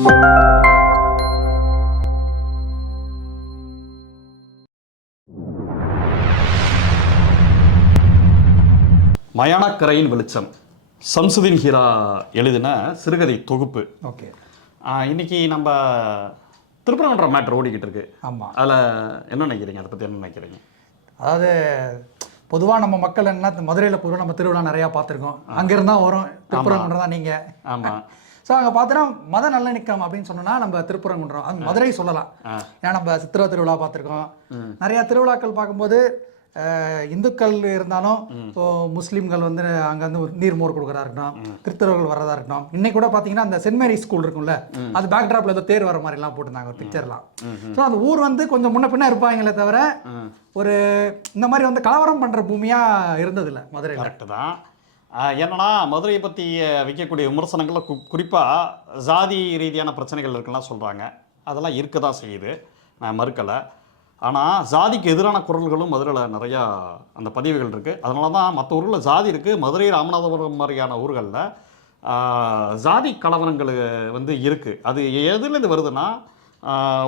மயானக்கரையின் வெளிச்சம், சம்சுதீன் ஹீரா எழுதின சிறுகதை தொகுப்பு. ஓகே, இன்னைக்கு நம்ம திருப்பரங்குன்றம் மேட்ரு ஓடிக்கிட்டு இருக்கு. ஆமாம், அதில் என்ன நினைக்கிறீங்க? அதை பற்றி என்ன நினைக்கிறீங்க? அதாவது பொதுவாக நம்ம மக்கள் என்ன, மதுரையில் பொதுவாக நம்ம திருவிழா நிறையா பார்த்துருக்கோம். அங்கேருந்து தான் வரும் திருப்பரங்குன்றம் தான் நீங்கள். ஆமாம். ஸோ அங்கே பார்த்தோன்னா மத நல்லிணக்கம் அப்படின்னு சொன்னோன்னா நம்ம திருப்பரங்குன்றம் அது மதுரை சொல்லலாம். ஏன்னா நம்ம சித்திரை திருவிழா பார்த்துருக்கோம், நிறையா திருவிழாக்கள் பார்க்கும்போது இந்துக்கள் இருந்தாலும் இப்போ முஸ்லீம்கள் வந்து அங்கே வந்து நீர்மோர் கொடுக்குறதா இருக்கட்டும், கிறிஸ்தவர்கள் வர்றதா இருக்கட்டும். இன்னைக்கு கூட பார்த்தீங்கன்னா அந்த சென்ட் மேரி ஸ்கூல் இருக்கும்ல, அது பேக் ட்ராப்ல ஏதோ தேர் வர மாதிரிலாம் போட்டிருந்தாங்க ஒரு பிக்சர்லாம். ஸோ அந்த ஊர் வந்து கொஞ்சம் முன்ன பின்ன இருப்பாங்களே தவிர ஒரு இந்த மாதிரி வந்து கலவரம் பண்ணுற பூமியாக இருந்ததில்லை மதுரை. கரெக்டு தான். என்னன்னா மதுரையை பற்றி வைக்கக்கூடிய விமர்சனங்களில் குறிப்பாக ஜாதி ரீதியான பிரச்சனைகள் இருக்குலாம் சொல்கிறாங்க. அதெல்லாம் இருக்க தான் செய்யுது, நான் மறுக்கலை. ஆனால் ஜாதிக்கு எதிரான குரல்களும் மதுரையில் நிறையா அந்த பதிவுகள் இருக்குது. அதனால தான் மற்ற ஊர்களில் ஜாதி இருக்குது, மதுரை ராமநாதபுரம் மாதிரியான ஊர்களில் ஜாதி கலவரங்கள் வந்து இருக்குது. அது எதுலேருந்து வருதுன்னா,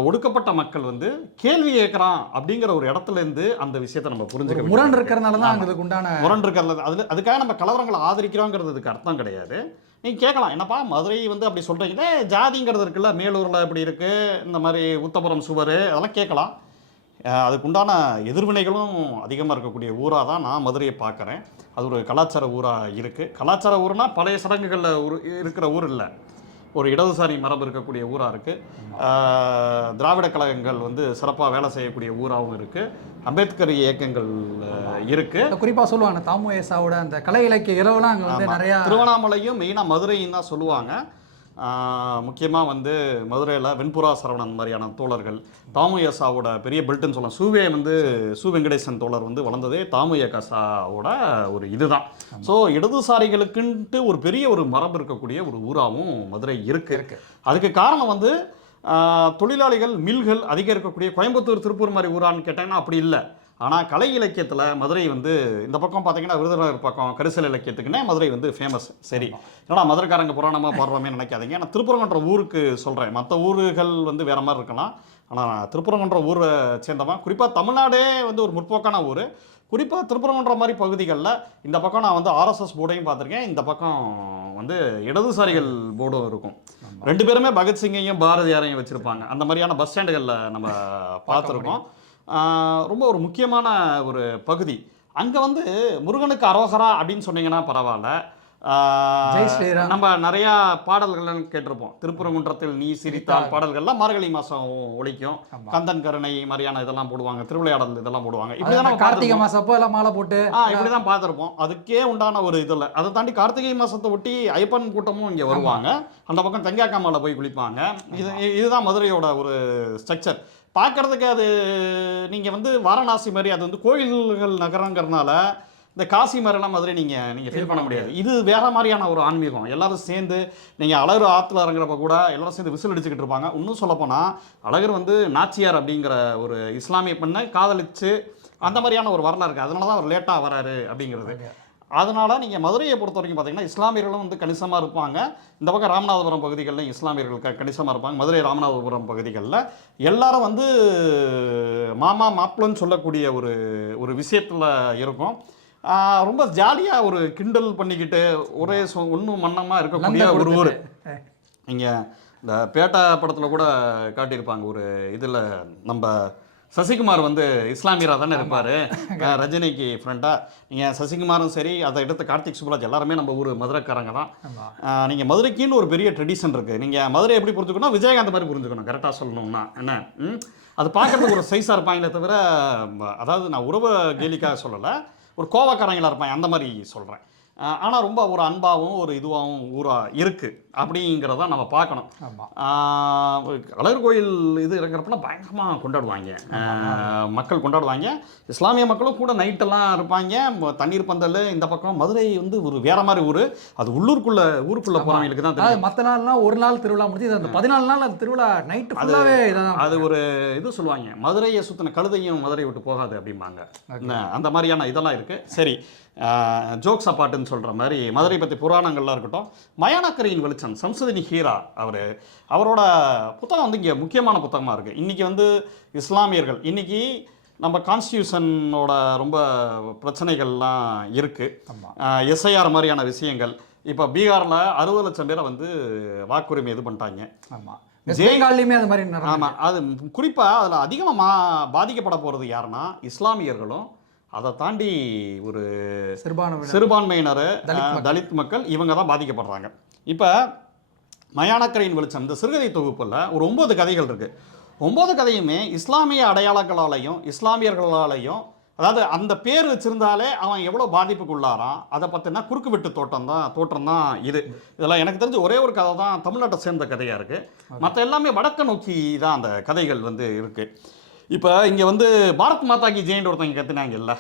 ஒடுக்கப்பட்ட மக்கள் வந்து கேள்வி கேட்குறான் அப்படிங்கிற ஒரு இடத்துலேருந்து அந்த விஷயத்தை நம்ம புரிஞ்சுக்க. முரண் இருக்கிறதுனால தான் அதுக்கு உண்டான முரண் இருக்கிறது. அதுக்காக நம்ம கலவரங்களை ஆதரிக்கிறோங்கிறதுக்கு அர்த்தம் கிடையாது. நீங்கள் கேட்கலாம், என்னப்பா மதுரை வந்து அப்படி சொல்கிறீங்களே, ஜாதிங்கிறது இருக்குல்ல, மேலூரில் இப்படி இருக்குது, இந்த மாதிரி உத்தபுரம் சுவர், அதெல்லாம் கேட்கலாம். அதுக்குண்டான எதிர்வினைகளும் அதிகமாக இருக்கக்கூடிய ஊராக தான் நான் மதுரையை பார்க்குறேன். அது ஒரு கலாச்சார ஊராக இருக்குது. கலாச்சார ஊர்னா பழைய சடங்குகளில் இருக்கிற ஊர் இல்லை, ஒரு இடதுசாரி மரபு இருக்கக்கூடிய ஊராக இருக்குது. திராவிட கழகங்கள் வந்து சிறப்பாக வேலை செய்யக்கூடிய ஊராகவும் இருக்குது. அம்பேத்கர் இயக்கங்கள் இருக்குது. குறிப்பாக சொல்லுவாங்க தாமுஏசாவோட அந்த கலை இலக்கிய இரவுலாம் அங்கே வந்து நிறையா. திருவண்ணாமலையும் மெயினாக மதுரையும் தான் சொல்லுவாங்க. முக்கியமாக வந்து மதுரையில் வெண்புறா சரவணன் மாதிரியான தோழர்கள், தாமுயசாவோட பெரிய பெல்ட்டுன்னு சொல்லலாம். சூவே வந்து சு வெங்கடேசன் தோழர் வந்து வளர்ந்ததே தாமுயகாசாவோட ஒரு இதுதான். ஸோ இடதுசாரிகளுக்குன்ட்டு ஒரு பெரிய ஒரு மரபு இருக்கக்கூடிய ஒரு ஊராகவும் மதுரை இருக்கு. அதுக்கு காரணம் வந்து தொழிலாளிகள் மில்கள் அதிகம் இருக்கக்கூடிய கோயம்புத்தூர் திருப்பூர் மாதிரி ஊரான்னு கேட்டாங்கன்னா அப்படி இல்லை. ஆனால் கலை இலக்கியத்தில் மதுரை வந்து இந்த பக்கம் பார்த்தீங்கன்னா விருதுநகர் பக்கம் கரிசல் இலக்கியத்துக்குன்னே மதுரை வந்து ஃபேமஸ். சரி, ஏன்னா மதுரைக்காரங்க புராணமாக பாடுறோமே நினைக்காதீங்க. நான் திருப்பரங்குன்றம் ஊருக்கு சொல்கிறேன், மற்ற ஊர்கள் வந்து வேறு மாதிரி இருக்கலாம். ஆனால் திருப்பரங்குன்றம் ஊரை சேர்ந்தவன், குறிப்பாக தமிழ்நாடே வந்து ஒரு முற்போக்கான ஊர். குறிப்பாக திருப்பரங்குன்றம் மாதிரி பகுதிகளில் இந்த பக்கம் நான் வந்து ஆர்எஸ்எஸ் போர்டையும் பார்த்துருக்கேன், இந்த பக்கம் வந்து இடதுசாரிகள் போர்டும் இருக்கும். ரெண்டு பேருமே பகத்சிங்கையும் பாரதியாரையும் வச்சுருப்பாங்க. அந்த மாதிரியான பஸ் ஸ்டாண்டுகளில் நம்ம பார்த்துருக்கோம். ரொம்ப ஒரு முக்கியமான ஒரு பகுதி. அங்கே வந்து முருகனுக்கு அரோகரா அப்படின்னு சொன்னீங்கன்னா பரவாயில்ல. நம்ம நிறையா பாடல்கள் கேட்டிருப்போம். திருப்பரங்குன்றத்தில் நீ சிரித்தால் பாடல்கள்லாம் மார்கழி மாதம் ஒழிக்கும். கந்தன் கருணை மாதிரியான இதெல்லாம் போடுவாங்க, திருவிளையாடல் இதெல்லாம் போடுவாங்க. இப்படிதான் கார்த்திகை மாசப்போ எல்லாம் மாலை போட்டு இப்படிதான் பார்த்துருப்போம். அதுக்கே உண்டான ஒரு இதில் அதை தாண்டி கார்த்திகை மாதத்தை ஒட்டி ஐயப்பன் கூட்டமும் இங்கே வருவாங்க. அந்த பக்கம் தெங்காக்காமலை போய் குளிப்பாங்க. இதுதான் மதுரையோட ஒரு ஸ்ட்ரக்சர். பார்க்குறதுக்கு அது நீங்கள் வந்து வாரணாசி மாதிரி அது வந்து கோயில்கள் நகரங்கிறதுனால இந்த காசி மாதிரிலாம் மதுரை நீங்கள் ஃபீல் பண்ண முடியாது. இது வேற மாதிரியான ஒரு ஆன்மீகம். எல்லாரும் சேர்ந்து நீங்கள் அழகர் ஆற்றுல இறங்குறப்ப கூட எல்லாரும் சேர்ந்து விசில் அடிச்சுக்கிட்டு இருப்பாங்க. இன்னும் சொல்லப்போனால் அழகர் வந்து நாச்சியார் அப்படிங்கிற ஒரு இஸ்லாமிய பெண்ணை காதலிச்சு அந்த மாதிரியான ஒரு வரலாறு இருக்குது. அதனால தான் அவர் லேட்டாக வராரு அப்படிங்கிறது. அதனால் நீங்கள் மதுரையை பொறுத்த வரைக்கும் பார்த்தீங்கன்னா இஸ்லாமியர்களும் வந்து கணிசமாக இருப்பாங்க. இந்த பக்கம் ராமநாதபுரம் பகுதிகளில் இஸ்லாமியர்கள் கணிசமாக இருப்பாங்க. மதுரை ராமநாதபுரம் பகுதிகளில் எல்லாரும் வந்து மாமா மாப்பிள்ளன்னு சொல்லக்கூடிய ஒரு விஷயத்தில் இருக்கும். ரொம்ப ஜாலியாக ஒரு கிண்டல் பண்ணிக்கிட்டு ஒரே ஒன்றும் மன்னமாக இருக்கக்கூடிய ஒரு ஊர். இங்கே இந்த பேட்டா படத்தில் கூட காட்டியிருப்பாங்க. ஒரு இதில் நம்ம சசிகுமார் வந்து இஸ்லாமியராக தானே இருப்பார், ரஜினிக்கு ஃப்ரெண்டாக. நீங்கள் சசிகுமாரும் சரி, அதை எடுத்து கார்த்திக் சுப்ராஜ் எல்லாருமே நம்ம ஊர் மதுரைக்காரங்க தான். நீங்கள் மதுரைக்குன்னு ஒரு பெரிய ட்ரெடிஷன் இருக்குது. நீங்கள் மதுரை எப்படி புரிஞ்சுக்கணும், விஜயகாந்த் மாதிரி புரிஞ்சுக்கணும். கரெக்டாக சொல்லணும்னா என்ன, அது பார்க்குறதுக்கு ஒரு சைஸாக இருப்பாங்களே தவிர, அதாவது நான் உறவு கேலிக்காக சொல்லலை, ஒரு கோவக்காரங்களாக இருப்பாங்க அந்த மாதிரி சொல்கிறேன். ஆனால் ரொம்ப ஒரு அன்பாகவும் ஒரு இதுவாகவும் ஊராக இருக்குது அப்படிங்கிறத நம்ம பார்க்கணும். அழகர் கோயில் இது இறங்குறப்பெல்லாம் பயங்கரமாக கொண்டாடுவாங்க, மக்கள் கொண்டாடுவாங்க. இஸ்லாமிய மக்களும் கூட நைட்டெல்லாம் இருப்பாங்க. தண்ணீர் பந்தல் இந்த பக்கம். மதுரை வந்து ஒரு வேற மாதிரி ஊர். அது ஊருக்குள்ளே போகிறவங்களுக்கு தான் தெரியும். மற்ற நாள்லாம் ஒரு நாள் திருவிழா முடிஞ்சு அந்த 14 நாள் அந்த திருவிழா நைட்டு ஃபுல்லாகவே அது ஒரு இது சொல்லுவாங்க, மதுரையை சுற்றின கழுதையும் மதுரை விட்டு போகாது அப்படிம்பாங்க. அந்த மாதிரியான இதெல்லாம் இருக்குது. சரி, ஜோக்ஸ் அப்பாட்டுன்னு சொல்கிற மாதிரி மதுரை பற்றி புராணங்கள்லாம் இருக்கட்டும். மயானக்கரையின் வெளிச்சம் வெளிச்சம், சம்சுதினி ஹீரா அவரோட புத்தகம் வந்து இங்கே முக்கியமான புத்தகமாக இருக்குது. இன்றைக்கி வந்து இஸ்லாமியர்கள் இன்றைக்கி நம்ம கான்ஸ்டியூஷனோட ரொம்ப பிரச்சனைகள்லாம் இருக்குது. எஸ்ஐஆர் மாதிரியான விஷயங்கள். இப்போ பீகாரில் 60 லட்சம் பேரை வந்து வாக்குரிமை இது பண்ணிட்டாங்க. ஆமாம், ஜெயகாலியுமே அது மாதிரி. ஆமாம், அது குறிப்பாக அதில் அதிகமாக பாதிக்கப்பட போகிறது யாருன்னா இஸ்லாமியர்களும், அதை தாண்டி ஒரு சிறுபான்மையினர், தலித் மக்கள், இவங்க தான் பாதிக்கப்படுறாங்க. இப்போ மயானக்கரையின் வெளிச்சம் இந்த சிறுகதை தொகுப்பில் ஒரு 9 கதைகள் இருக்குது. 9 கதையுமே இஸ்லாமிய அடையாளங்களாலையும் இஸ்லாமியர்களாலையும், அதாவது அந்த பேர் வச்சிருந்தாலே அவன் எவ்வளோ பாதிப்புக்குள்ளாரான் அதை பற்றினா குறுக்கு வெட்டு தோற்றம் தான் இது. இதெல்லாம் எனக்கு தெரிஞ்ச ஒரே ஒரு கதை தான் தமிழ்நாட்டை சேர்ந்த கதையாக இருக்குது. மற்ற எல்லாமே வடக்க நோக்கி தான் அந்த கதைகள் வந்து இருக்குது. இப்போ இங்கே வந்து பாரத் மாதா கி ஜெயின்னு ஒருத்தங்க கத்துனாங்கல்ல,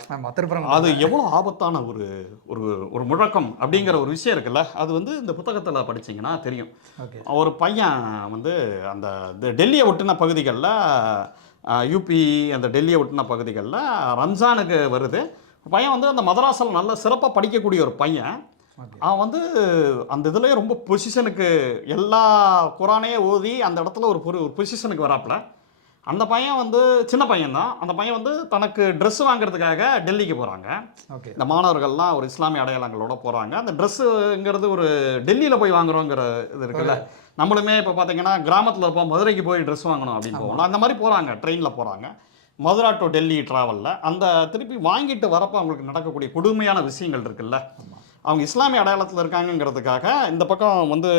அது எவ்வளோ ஆபத்தான ஒரு ஒரு ஒரு முழக்கம் அப்படிங்கிற ஒரு விஷயம் இருக்குல்ல, அது வந்து இந்த புத்தகத்தில் படிச்சிங்கன்னா தெரியும். ஒரு பையன் வந்து அந்த டெல்லியை ஒட்டின பகுதிகளில், யூபி அந்த டெல்லியை ஒட்டின பகுதிகளில் ரம்ஜானுக்கு வருது. பையன் வந்து அந்த மதராஸில் நல்ல சிறப்பாக படிக்கக்கூடிய ஒரு பையன். அவன் வந்து அந்த இதுலேயே ரொம்ப பொசிஷனுக்கு, எல்லா குரானே ஓதி அந்த இடத்துல ஒரு பொசிஷனுக்கு வராப்புல. அந்த பையன் வந்து சின்ன பையன்தான். அந்த பையன் வந்து தனக்கு ட்ரெஸ் வாங்குறதுக்காக டெல்லிக்கு போகிறாங்க. இந்த மாணவர்கள்லாம் ஒரு இஸ்லாமிய அடையாளங்களோட போகிறாங்க. அந்த ட்ரெஸ்ஸுங்கிறது ஒரு டெல்லியில் போய் வாங்குறோங்கிற இது இருக்குல்ல, நம்மளுமே இப்போ பார்த்தீங்கன்னா கிராமத்தில் இருப்போம், மதுரைக்கு போய் ட்ரெஸ் வாங்கணும் அப்படின்னு போகணும். அந்த மாதிரி போகிறாங்க, ட்ரெயினில் போகிறாங்க, மதுரா டு டெல்லி ட்ராவலில். அந்த திருப்பி வாங்கிட்டு வரப்போ அவங்களுக்கு நடக்கக்கூடிய கொடுமையான விஷயங்கள் இருக்குல்ல, அவங்க இஸ்லாமிய அடையாளத்தில் இருக்காங்கங்கிறதுக்காக இந்த பக்கம் வந்து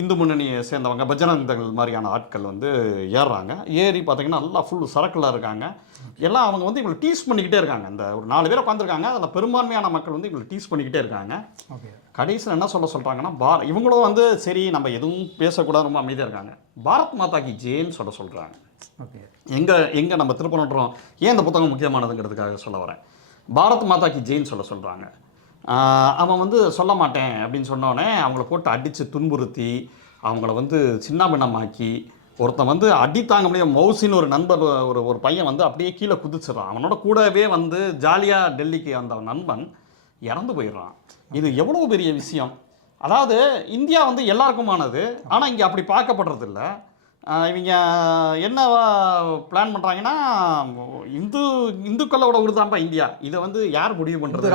இந்து முன்னணியை சேர்ந்தவங்க, பஜ்ரங்தள் மாதிரியான ஆட்கள் வந்து ஏறுறாங்க. ஏறி பார்த்தீங்கன்னா நல்லா ஃபுல் சரக்கில் இருக்காங்க. எல்லாம் அவங்க வந்து இவங்களை டீஸ் பண்ணிக்கிட்டே இருக்காங்க. இந்த ஒரு 4 பேர் உட்காந்துருக்காங்க, அதில் பெரும்பான்மையான மக்கள் வந்து இவங்களை டீஸ் பண்ணிக்கிட்டே இருக்காங்க. கடைசியில் என்ன சொல்கிறாங்கன்னா, இவங்களும் வந்து சரி நம்ம எதுவும் பேசக்கூடாது, ரொம்ப அமைதியாக இருக்காங்க. பாரத் மாதா கி ஜெயின்னு சொல்கிறாங்க. எங்கே நம்ம திருப்பணம் ஏன் இந்த புத்தகம் முக்கியமானதுங்கிறதுக்காக சொல்ல வரேன். பாரத் மாதா கி ஜெயின்னு சொல்கிறாங்க. அவன் வந்து சொல்ல மாட்டேன் அப்படின்னு சொன்னோடனே அவங்கள போட்டு அடித்து துன்புறுத்தி அவங்கள வந்து சின்ன பின்னமாக்கி, ஒருத்தன் வந்து அடி தாங்க முடியும் மௌசின்னு ஒரு நண்பர், ஒரு பையன் வந்து அப்படியே கீழே குதிச்சிடறான். அவனோட கூடவே வந்து ஜாலியாக டெல்லிக்கு வந்த நண்பன் இறந்து போயிடுறான். இது எவ்வளோ பெரிய விஷயம். அதாவது இந்தியா வந்து எல்லாருக்குமானது, ஆனால் இங்கே அப்படி பார்க்கப்படுறதில்ல. இவங்க என்ன பிளான் பண்ணுறாங்கன்னா, இந்துக்களோட உருதாம்பா இந்தியா, இதை வந்து யார் முடிவு பண்ணுறது,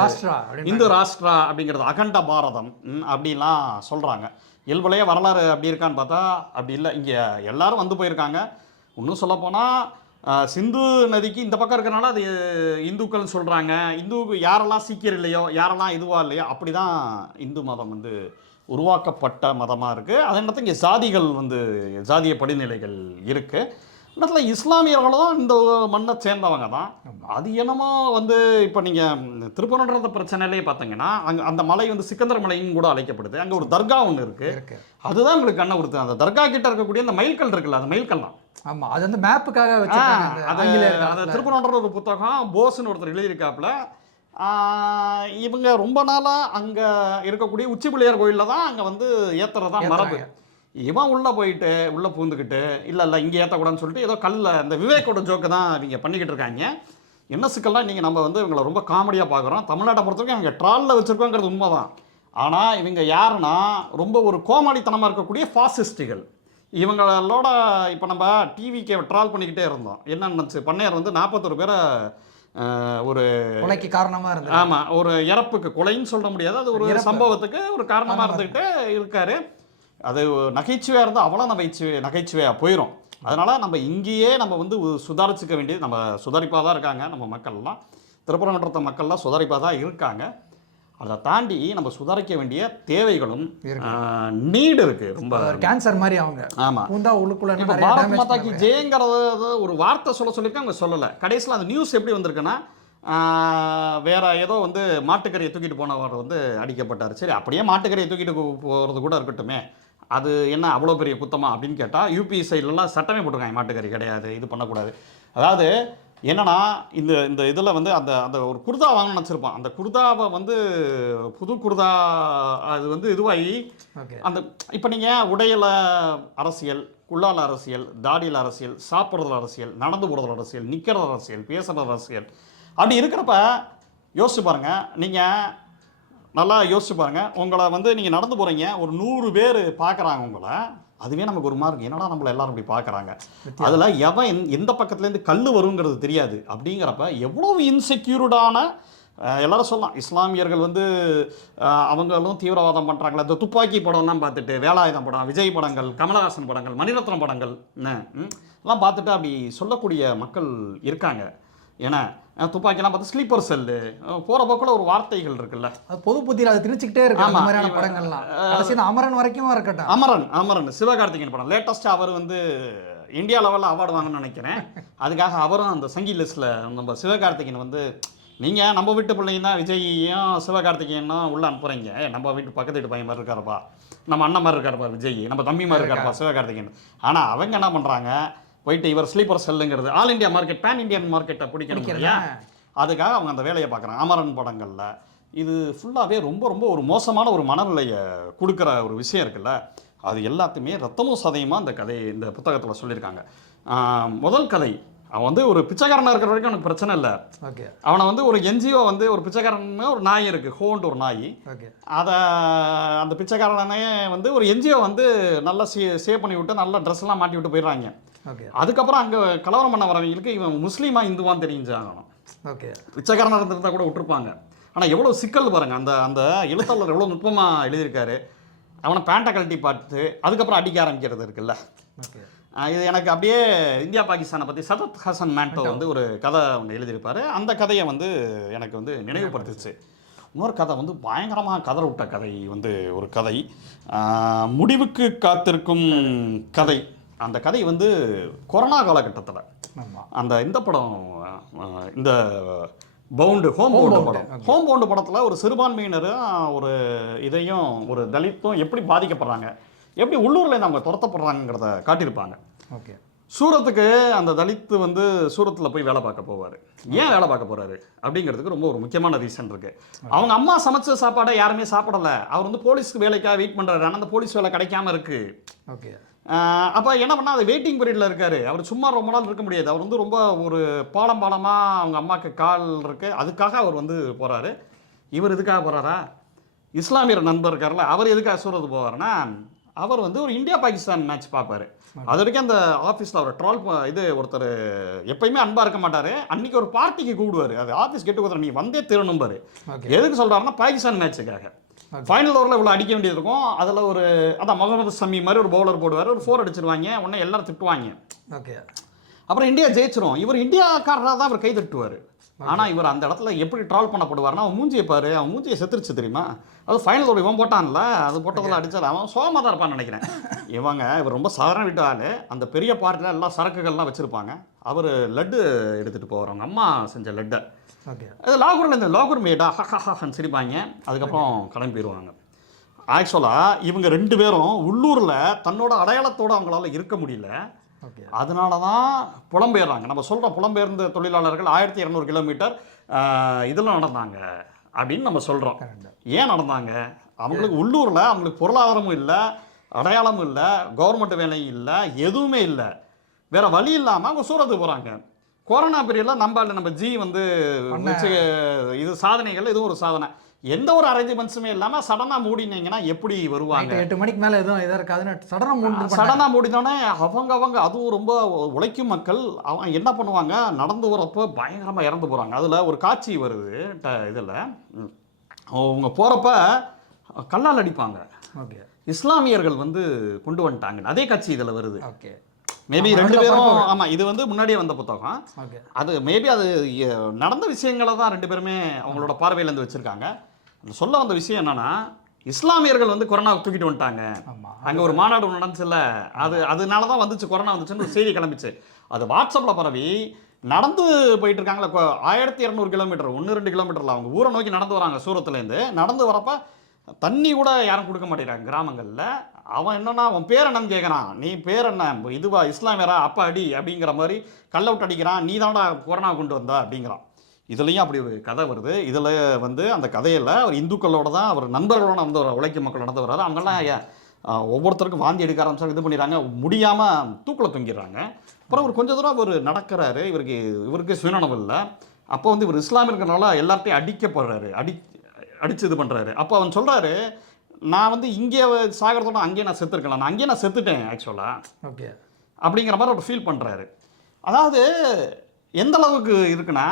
இந்து ராஷ்டிரா அப்படிங்கிறது, அகண்ட பாரதம் அப்படின்லாம் சொல்கிறாங்க. இயல்புலையே வரலாறு அப்படி இருக்கான்னு பார்த்தா அப்படி இல்லை. இங்கே எல்லாரும் வந்து போயிருக்காங்க. இன்னும் சொல்லப்போனால் சிந்து நதிக்கு இந்த பக்கம் இருக்கிறனால அது இந்துக்கள்னு சொல்கிறாங்க. யாரெல்லாம் சீக்கியர் இல்லையோ, யாரெல்லாம் இதுவாக இல்லையோ, அப்படி தான் இந்து மதம் வந்து உருவாக்கப்பட்ட மதமாக இருக்குது. அதே நேரத்தில் இங்கே ஜாதிகள் வந்து ஜாதிய படிநிலைகள் இருக்குது. இடத்துல இஸ்லாமியர்களும் இந்த மண்ணை சேர்ந்தவங்க தான். அது என்னமோ வந்து இப்போ நீங்கள் திருப்பரங்குன்ற பிரச்சனையிலே பார்த்தீங்கன்னா, அந்த மலை வந்து சிக்கந்தர் மலையும் கூட அழைக்கப்படுது. அங்கே ஒரு தர்கா ஒன்று இருக்குது. அதுதான் உங்களுக்கு கண்ணை கொடுத்து, அந்த தர்கா கிட்ட இருக்கக்கூடிய அந்த மயில்கல் இருக்குல்ல, அந்த மயில்கல்லாம் ஆமாம், அது வந்து மேப்புக்காக அது திருப்பரங்குன்ற ஒரு புத்தகம் போஸ்ன்னு ஒருத்தர் எழுதியிருக்காப்புல. இவங்க ரொம்ப நாளாக அங்கே இருக்கக்கூடிய உச்சி பிள்ளையார் கோயிலில் தான் அங்கே வந்து ஏற்றுறதா மரபு. இவன் உள்ளே பூந்துக்கிட்டு இல்லை இங்கே ஏற்றக்கூடாதுன்னு சொல்லிட்டு ஏதோ கல்லில் இந்த விவேக்கோட ஜோக்கை தான் இவங்க பண்ணிக்கிட்டு இருக்காங்க. என்ன சிக்கல்லாம் இன்றைக்கி நம்ம வந்து இவங்களை ரொம்ப காமெடியாக பார்க்குறோம். தமிழ்நாட்டை பொறுத்தவரைக்கும் இவங்க ட்ராலில் வச்சுருக்கோங்கிறது உண்மை தான். ஆனால் இவங்க யாருன்னா ரொம்ப ஒரு கோமாளித்தனமாக இருக்கக்கூடிய ஃபாசிஸ்டுகள். இவங்களோட இப்போ நம்ம டிவிக்கு ட்ரால் பண்ணிக்கிட்டே இருந்தோம். என்ன நினச்சி பண்ணையார் வந்து 41 பேரை ஒரு கொலைக்கு காரணமாக இருந்தது. ஆமாம், ஒரு இறப்புக்கு, கொலைன்னு சொல்ல முடியாது, அது ஒரு சம்பவத்துக்கு ஒரு காரணமாக இருந்துக்கிட்டு இருக்காரு. அது நகைச்சுவையாக இருந்தால் அவ்வளோ நகைச்சுவையாக போயிடும். அதனால் நம்ம இங்கேயே நம்ம வந்து சுதாரிச்சுக்க வேண்டியது, நம்ம சுதாரிப்பாக தான் இருக்காங்க நம்ம மக்கள்லாம், திருப்பரங்குன்றத்த மக்கள்லாம் சுதாரிப்பாக தான் இருக்காங்க. அதை தாண்டி நம்ம சுதாரிக்க வேண்டிய தேவைகளும் நீடு இருக்குது. ரொம்ப கேன்சர் மாதிரி அவங்க. ஆமாம், இப்போ பாரத் மாதா கி ஜெயங்கிறத ஒரு வார்த்தை சொல்லியிருக்காங்க, அவங்க சொல்லலை. கடைசியில் அந்த நியூஸ் எப்படி வந்திருக்குன்னா, வேற ஏதோ வந்து மாட்டுக்கறியை தூக்கிட்டு போனவர் வந்து அடிக்கப்பட்டார். சரி, அப்படியே மாட்டுக்கறியை தூக்கிட்டு போகிறது கூட இருக்கட்டுமே, அது என்ன அவ்வளோ பெரிய குத்தமா அப்படின்னு கேட்டால், யூபி சைட்லலாம் சட்டமே போட்டிருக்காங்க, மாட்டுக்கறி கிடையாது, இது பண்ணக்கூடாது. அதாவது என்னன்னா, இந்த இதில் வந்து அந்த ஒரு குர்தா வாங்கணும்னு நினச்சிருப்பான். அந்த குர்தாவை வந்து புது குர்தா அது வந்து இதுவாகி அந்த இப்போ நீங்கள் உடையில அரசியல், குள்ளால அரசியல், தாடியில் அரசியல், சாப்பிட்றதுல அரசியல், நடந்து போகிறதுல அரசியல், நிற்கிறது அரசியல், பேசுகிறது அரசியல், அப்படி இருக்கிறப்ப யோசிச்சு பாருங்கள். நீங்கள் நல்லா யோசிச்சு பாருங்க. உங்களை வந்து நீங்கள் நடந்து போகிறீங்க, ஒரு 100 பேர் பார்க்குறாங்க உங்களை. அதுவே நமக்கு ஒரு மாதிரி இருக்கு, என்னடா நம்மளை எல்லாரும் இப்படி பார்க்குறாங்க. அதில் எவன் எந்த பக்கத்துலேருந்து கல் வருங்கிறது தெரியாது. அப்படிங்கிறப்ப எவ்வளோ இன்செக்யூர்டான எல்லாரும் சொல்லலாம், இஸ்லாமியர்கள் வந்து அவங்களும் தீவிரவாதம் பண்ணுறாங்களா. இந்த துப்பாக்கி படம்லாம் பார்த்துட்டு, வேலாயுதம் படம், விஜய் படங்கள், கமலஹாசன் படங்கள், மணிரத்னம் படங்கள் எல்லாம் பார்த்துட்டு அப்படி சொல்லக்கூடிய மக்கள் இருக்காங்க. ஏன்னா துப்பாக்கிலாம் பார்த்து ஸ்லீப்பர் செல்லு போகிற போக்கில் ஒரு வார்த்தைகள் இருக்குல்ல, அது பொது புத்தியில் அதை திணிச்சுக்கிட்டே இருக்கு. அந்த மாதிரியான படங்கள்லாம் கடைசியில் அமரன் வரைக்கும் இருக்கட்டும். அமரன் சிவகார்த்திகேயன் படம் லேட்டஸ்ட்டாக அவர் வந்து இந்தியா லெவலில் அவார்டு வாங்கணும்னு நினைக்கிறேன். அதுக்காக அவரும் அந்த சங்கி லிஸ்ட்டில் நம்ம சிவகார்த்திகேயன் வந்து, நீங்கள் நம்ம வீட்டு பிள்ளைங்க தான் விஜய்யும் சிவகார்த்திகேயனும் உள்ளே அனுப்புகிறீங்க, நம்ம வீட்டு பக்கத்து வீட்டு பையன் மாதிரி இருக்காருப்பா, நம்ம அண்ணன் மாதிரி இருக்காருப்பா விஜய், நம்ம தம்பி மாதிரி இருக்காருப்பா சிவகார்த்திகேயன். ஆனால் அவங்க என்ன பண்ணுறாங்க, போயிட்டு இவர் ஸ்லீப்பர் செல்லுங்கிறது all India market, pan Indian மார்க்கெட்டை பிடிக்கணும் இல்லையா, அதுக்காக அவங்க அந்த வேலையை பார்க்குறாங்க. அமரன் படங்களில் இது ஃபுல்லாகவே ரொம்ப ரொம்ப ஒரு மோசமான ஒரு மனநிலையை கொடுக்குற ஒரு விஷயம் இருக்குல்ல, அது எல்லாத்தையுமே ரத்தமும் சதையுமா இந்த கதை இந்த புத்தகத்தில் சொல்லியிருக்காங்க. முதல் கதை, அவன் வந்து ஒரு பிச்சைக்காரனாக இருக்கிற வரைக்கும் அவனுக்கு பிரச்சனை இல்லை. ஓகே, அவனை வந்து ஒரு என்ஜிஓ வந்து ஒரு பிச்சைக்காரன், ஒரு நாய் இருக்குது ஹோன்ட்டு ஒரு நாய், ஓகே, அதை அந்த பிச்சைக்காரனே வந்து ஒரு என்ஜிஓ வந்து நல்லா சேவ் பண்ணி விட்டு நல்லா ட்ரெஸ்லாம் மாட்டி விட்டு போயிடுறாங்க. ஓகே, அதுக்கப்புறம் அங்கே கலவரம் பண்ண வரவங்களுக்கு இவன் முஸ்லீமா இந்துவான்னு தெரிஞ்சாகணும். ஓகே, பிச்சைக்காரனாக இருந்திருந்தா கூட விட்டுருப்பாங்க. ஆனால் எவ்வளோ சிக்கல் பாருங்க, அந்த அந்த எழுத்தாளர் எவ்வளோ நுட்பமாக எழுதியிருக்காரு. அவனை பேண்ட்டை கழட்டி பார்த்து அதுக்கப்புறம் அடிக்க ஆரம்பிக்கிறது இருக்குல்ல. ஓகே, இது எனக்கு அப்படியே இந்தியா பாகிஸ்தானை பற்றி சதத் ஹசன் மேண்டோ வந்து ஒரு கதை ஒன்று எழுதியிருப்பார். அந்த கதையை வந்து எனக்கு வந்து நினைவுபடுத்துச்சு. இன்னொரு கதை வந்து பயங்கரமாக கதற விட்ட கதை வந்து ஒரு கதை, முடிவுக்கு காத்திருக்கும் கதை. அந்த கதை வந்து கொரோனா காலகட்டத்தில் அந்த இந்த படம், இந்த ஹோம் பவுண்டு படத்தில் ஒரு சிறுபான்மையினரும் ஒரு இதையும் ஒரு தலித்தும் எப்படி பாதிக்கப்படுறாங்க, எப்படி உள்ளூரில் அவங்க துரத்தப்படுறாங்கிறத காட்டியிருப்பாங்க. ஓகே, சூரத்துக்கு அந்த தலித்து வந்து சூரத்தில் போய் வேலை பார்க்க போவார். ஏன் வேலை பார்க்க போகிறாரு அப்படிங்கிறதுக்கு ரொம்ப ஒரு முக்கியமான ரீசன் இருக்குது. அவங்க அம்மா சமைச்ச சாப்பாடை யாருமே சாப்பிடலை. அவர் வந்து போலீஸ்க்கு வேலைக்காக வெயிட் பண்ணுறாரு. ஆனால் அந்த போலீஸ் வேலை கிடைக்காம இருக்குது. ஓகே, அப்போ என்ன பண்ணால் அது வெயிட்டிங் பீரியடில் இருக்கார். அவர் சும்மா ரொம்ப நாள் இருக்க முடியாது. அவர் வந்து ரொம்ப ஒரு பாலமாக அவங்க அம்மாவுக்கு கால் இருக்குது, அதுக்காக அவர் வந்து போகிறாரு. இவர் எதுக்காக போகிறாரா, இஸ்லாமியர் நண்பர் இருக்கார்ல, அவர் எதுக்காக சூரத்து போவார்னா, அவர் வந்து ஒரு இந்தியா பாகிஸ்தான் மேட்ச் பார்ப்பார். அது வரைக்கும் அந்த ஆஃபீஸில் அவர் ட்ரால் இது ஒருத்தர் எப்பயுமே அன்பாக இருக்க மாட்டார். அன்றைக்கி ஒரு பார்ட்டிக்கு கூப்பிடுவார். அது ஆஃபீஸ் கெட்டு கொடுத்துரு, நீ வந்தே திருணும்பார். எதுக்கு சொல்கிறாருன்னா பாகிஸ்தான் மேட்ச்சுக்காக. ஃபைனல் ஓவரில் இவ்வளோ அடிக்க வேண்டியது இருக்கும். அதில் ஒரு அதான் முகமது ஷமி மாதிரி ஒரு பவுலர் போடுவார், ஒரு 4 அடிச்சிருவாங்க, உடனே எல்லாரும் திட்டுவாங்க. ஓகே, அப்புறம் இந்தியா ஜெயிச்சிரும். இவர் இந்தியாக்காரராக தான் அவர் கை தட்டுவார். ஆனால் இவர் அந்த இடத்துல எப்படி ட்ரால் பண்ண போடுவார்னா, அவன் மூஞ்சியை பாரு, அவன் மூஞ்சியை செத்துருச்சு தெரியுமா. அது ஃபைனல் ஓவர் இவன் போட்டான்ல, அது போட்டதில் அடித்தார். அவன் சோகமாக தான் இருப்பான்னு நினைக்கிறேன். இவர் ரொம்ப சாதாரண வீட்டு ஆள். அந்த பெரிய பார்ட்டியில் எல்லாம் சரக்குகள்லாம் வச்சுருப்பாங்க. அவர் லட்டு எடுத்துகிட்டு போவார், அவங்க அம்மா செஞ்ச லட்டை. அது லாகூரில் இந்த லாகூர் மேடா ஹஹான்னு சிரிப்பாங்க. அதுக்கப்புறம் கிளம்பி போயிடுவாங்க. ஆக்சுவலாக இவங்க 2 பேரும் உள்ளூரில் தன்னோட அடையாளத்தோடு அவங்களால இருக்க முடியல. அதனால தான் புலம்பெயர்றாங்க. நம்ம சொல்கிற புலம்பெயர்ந்த தொழிலாளர்கள் 1200 கிலோமீட்டர் இதில் நடந்தாங்க அப்படின்னு நம்ம சொல்கிறோம். ஏன் நடந்தாங்க? அவங்களுக்கு உள்ளூரில் அவங்களுக்கு பொருளாதாரமும் இல்லை, அடையாளமும் இல்லை, கவர்மெண்ட் வேலையும் இல்லை, எதுவுமே இல்லை. வேறு வழி இல்லாமல் அவங்க சூரத்துக்கு போகிறாங்க. கொரோனா பீரியடில் நம்ம ஜி வந்து வச்சு இது சாதனைகள், இதுவும் ஒரு சாதனை. எந்த ஒரு அரேஞ்ச்மெண்ட்ஸுமே இல்லாமல் சடனாக மூடினீங்கன்னா எப்படி வருவாங்க? 8 மணிக்கு மேலே எதுவும் இதாக இருக்காதுன்னு சடனாக மூடினோடனே அவங்க அதுவும் ரொம்ப உழைக்கும் மக்கள். அவங்க என்ன பண்ணுவாங்க, நடந்து வரப்போ பயங்கரமாக இறந்து போகிறாங்க. அதில் ஒரு காட்சி வருது இதில், அவங்க போகிறப்ப கல்லால் அடிப்பாங்க. ஓகே, இஸ்லாமியர்கள் வந்து கொண்டு வந்துட்டாங்க. அதே காட்சி இதில் வருது. ஓகே, மேபி 2 பேரும் ஆமாம், இது வந்து முன்னாடியே வந்த புத்தகம். அது மேபி அது நடந்த விஷயங்களை தான் 2 பேருமே அவங்களோட பார்வையிலேருந்து வச்சுருக்காங்க. சொல்ல வந்த விஷயம் என்னன்னா, இஸ்லாமியர்கள் வந்து கொரோனா தூக்கிட்டு வந்துட்டாங்க. அங்கே ஒரு மாநாடு ஒன்று நடந்துச்சுல்ல, அதனால தான் வந்துச்சு கொரோனா வந்துச்சுன்னு ஒரு செய்தி கிளம்பிச்சு. அது வாட்ஸ்அப்பில் பரவி நடந்து போயிட்டு இருக்காங்களே 1200 கிலோமீட்டர், 1-2 கிலோமீட்டரில் அவங்க ஊரை நோக்கி நடந்து வராங்க. சூரத்துலேருந்து நடந்து வரப்போ தண்ணி கூட யாரும் கொடுக்க மாட்டேங்கிறாங்க கிராமங்களில். அவன் என்னன்னா, அவன் பேர் என்னன்னு கேட்குறான். நீ பேர் என்ன, இதுவா இஸ்லாமியரா, அப்பா அடி அப்படிங்கிற மாதிரி கல்லை விட்டு அடிக்கிறான். நீ தான்டா கொரோனா கொண்டு வந்தா அப்படிங்கிறான். இதுலேயும் அப்படி ஒரு கதை வருது. இதில் வந்து அந்த கதையில் அவர் இந்துக்களோட தான், அவர் நண்பர்களோட வந்து ஒரு உழைக்கும் மக்கள் நடந்து வர்றாரு. அவங்கெல்லாம் ஒவ்வொருத்தருக்கும் வாந்தி எடுக்க ஆரம்பிச்சாங்க, இது பண்ணிடுறாங்க, முடியாமல் தூக்கில் தொங்கிடுறாங்க. அப்புறம் அவர் கொஞ்சம் தூரம் அவர் நடக்கிறாரு. இவருக்கு சுயநனவு இல்லை. அப்போ வந்து இவர் இஸ்லாமியர்களால் எல்லாத்தையும் அடிக்கப்படுறாரு. அடிச்சு இது பண்ணுறாரு. அப்போ அவன் சொல்கிறாரு, நான் வந்து இங்கே சாகிறதோட அங்கேயே நான் செத்துருக்கலாம், நான் அங்கேயே நான் செத்துட்டேன் ஆக்சுவலாக ஓகே அப்படிங்கிற மாதிரி அவர் ஃபீல் பண்ணுறாரு. அதாவது எந்த அளவுக்கு இருக்குன்னா,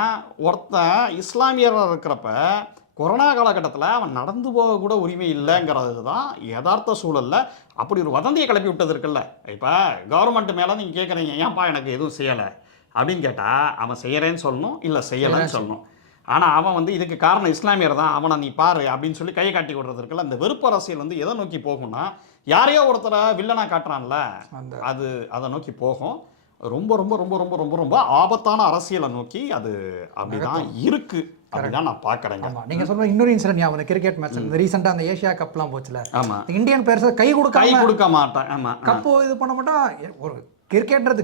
ஒருத்தன் இஸ்லாமியராக இருக்கிறப்ப கொரோனா காலகட்டத்தில் அவன் நடந்து போக கூட உரிமை இல்லைங்கிறது தான் யதார்த்த சூழலில் அப்படி ஒரு வதந்தியை கிளப்பி விட்டது இருக்குல்ல. இப்போ கவர்மெண்ட் மேலே நீங்கள் கேட்குறீங்க, ஏன்ப்பா எனக்கு எதுவும் செய்யலை அப்படின்னு கேட்டால் அவன் செய்கிறேன்னு சொல்லணும், இல்லை செய்யலைன்னு சொல்லணும். ஆனால் அவன் வந்து இதுக்கு காரணம் இஸ்லாமியர் தான், அவனை நீ பாரு அப்படின்னு சொல்லி கையை காட்டி விடுறது இருக்குல்ல. அந்த வெறுப்பு அரசியல் வந்து எதை நோக்கி போகும்னா, யாரையோ ஒருத்தரை வில்லனாக காட்டுறான்ல, அது அதை நோக்கி போகும். ரொம்ப ரொம்ப ரொம்ப ரொம்ப ரொம்ப ரொம்ப ஆபத்தான அரசியலை நோக்கி அது அப்படிதான் இருக்கு அப்படிதான் நான் பார்க்குறேங்க. நீங்க சொல்ற இன்னொரு இன்சிடென்ட் ஞாபகம், இந்த கிரிக்கெட் மேட்ச் இந்த ரீசெண்டா அந்த ஏசியா கப்லாம் போச்சுல. ஆமா, இந்தியன் பிளேயர்ஸ் கை கொடுக்க மாட்டேன். ஆமா, கப்பு இது பண்ண மாட்டா. ஒரு கிரிக்கெட்ன்றது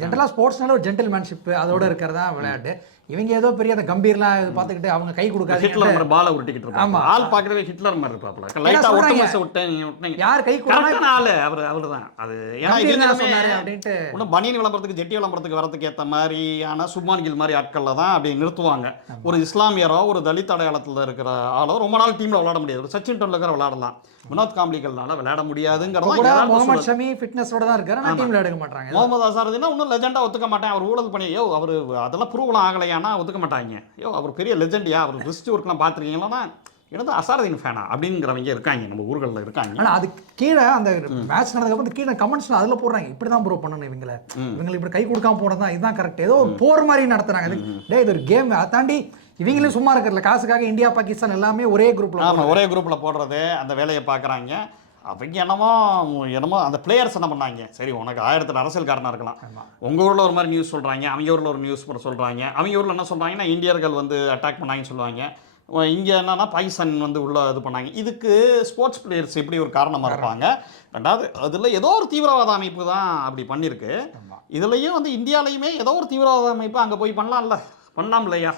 ஜென்ரலா ஸ்போர்ட்ஸ்னால ஒரு ஜென்டில்மேன்ஷிப் அதோட இருக்கிறதா விளையாட்டு. இவங்க ஏதோ பெரிய அந்த கம்பீர்லாம் பார்த்துக்கிட்டு அவங்க கை கொடுக்காது, ஹிட்லர் மாதிரி பால உருட்டிக்கிட்டு இருப்பாங்க. ஆள் பார்க்கவே ஹிட்லர் மாதிரி இருப்பாப்ல. லைட்டா ஒட்டமச விட்டேன் யார் கை கொடுக்கறாங்க ஆளு அவர்தான். அது ஏன்னா இது சொன்னாரு அப்படிட்டு இன்னும் பனியன் விளம்பரத்துக்கு ஜெட்டி விளம்பரத்துக்கு வரதுக்கு ஏத்த மாதிரியான சுப்மான் கில் மாதிரி ஆட்கள்ல தான் அப்படி நிறுத்துவாங்க. ஒரு இஸ்லாமியரோ ஒரு தலித் அடையாளத்துல இருக்கிற ஆளோ ரொம்ப நாள் டீம்ல விளையாட முடியாது. ஒரு சச்சின் டெண்டுல்கர் விளையாடலாம், வினோத் காம்ப்ளிகள்னால விளையாட முடியாதுங்கிறத முகமது ஷமி ஃபிட்னஸோட தான் இருக்காரு, ஆனா டீம்ல எடுக்க மாட்டாங்க. முகமது அசாருதீனா இன்னும் லெஜெண்டா ஒத்துக்க மாட்டேன், அவர் ஊழல் பண்ணி அவர் அதெல்லாம் ப்ரூவ்லாம் ஆகலையானா ஒத்துக்க மாட்டாங்க. அவர் பெரிய லெஜெண்டியா, அவர் ரிஸ்ட் ஒர்க்லாம் பார்த்துருக்கீங்களா, எனது அசாருதீன் ஃபேனா அப்படிங்கிறவங்க இருக்காங்க நம்ம ஊர்களில் இருக்காங்க. ஆனால் அது கீழே அந்த மேட்ச் நடந்ததுக்கப்புறம் கீழே கமெண்ட்ஸ் அதில் போடுறாங்க, இப்படி தான் ப்ரோ பண்ணணும் இவங்களை இப்படி கை கொடுக்காம போனதான் இதுதான் கரெக்ட், ஏதோ போர் மாதிரி நடத்துறாங்க. இது ஒரு கேம். அதை தாண்டி இவங்களும் சும்மா இருக்கிறல, காசுக்காக இந்தியா பாகிஸ்தான் எல்லாமே ஒரே குரூப்ல போடுறது அந்த வேலையை பார்க்குறாங்க. அவங்க என்னமோ அந்த பிளேயர்ஸ் என்ன பண்ணாங்க, சரி உனக்கு 1000 அரசியல்காரனாக இருக்கலாம், உங்கள் ஊரில் ஒரு மாதிரி நியூஸ் சொல்கிறாங்க, அவங்க ஊரில் ஒரு நியூஸ் சொல்கிறாங்க. அவங்க ஊரில் என்ன சொல்கிறாங்கன்னா இந்தியர்கள் வந்து அட்டாக் பண்ணாங்கன்னு சொல்லுவாங்க, இங்கே என்னன்னா பாகிஸ்தான் வந்து உள்ள இது பண்ணாங்க. இதுக்கு ஸ்போர்ட்ஸ் பிளேயர்ஸ் எப்படி ஒரு காரணமாக இருப்பாங்க. ரெண்டாவது அதில் ஏதோ ஒரு தீவிரவாத அமைப்பு தான் அப்படி பண்ணியிருக்கு. இதுலேயும் வந்து இந்தியாலையுமே ஏதோ ஒரு தீவிரவாத அமைப்பு அங்கே போய் பண்ணலாம் இல்லையா,